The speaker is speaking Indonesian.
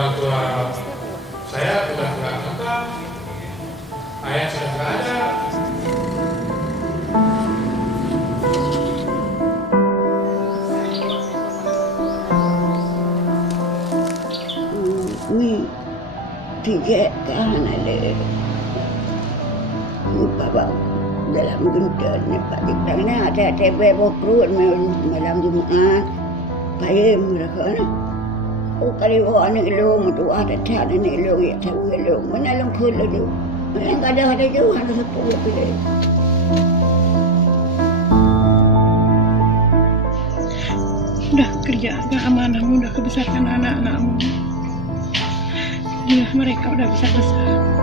orang tua saya udah nggak lengkap, ayah sudah nggak ada. Ini tiga kan ada bawa dalam gentar ni Pak Dikang ni ada tebel perut malam Jumaat payung mereka ni. Oh kali orang ni elong tu ada tak ni elong ya tahu elong mana elong kula tu. Mana ada jauh ada sepuluh pilih. Udah kerja agak amanahmu, udah kebesarkan anak-anakmu. Ya, mereka udah besar-besar.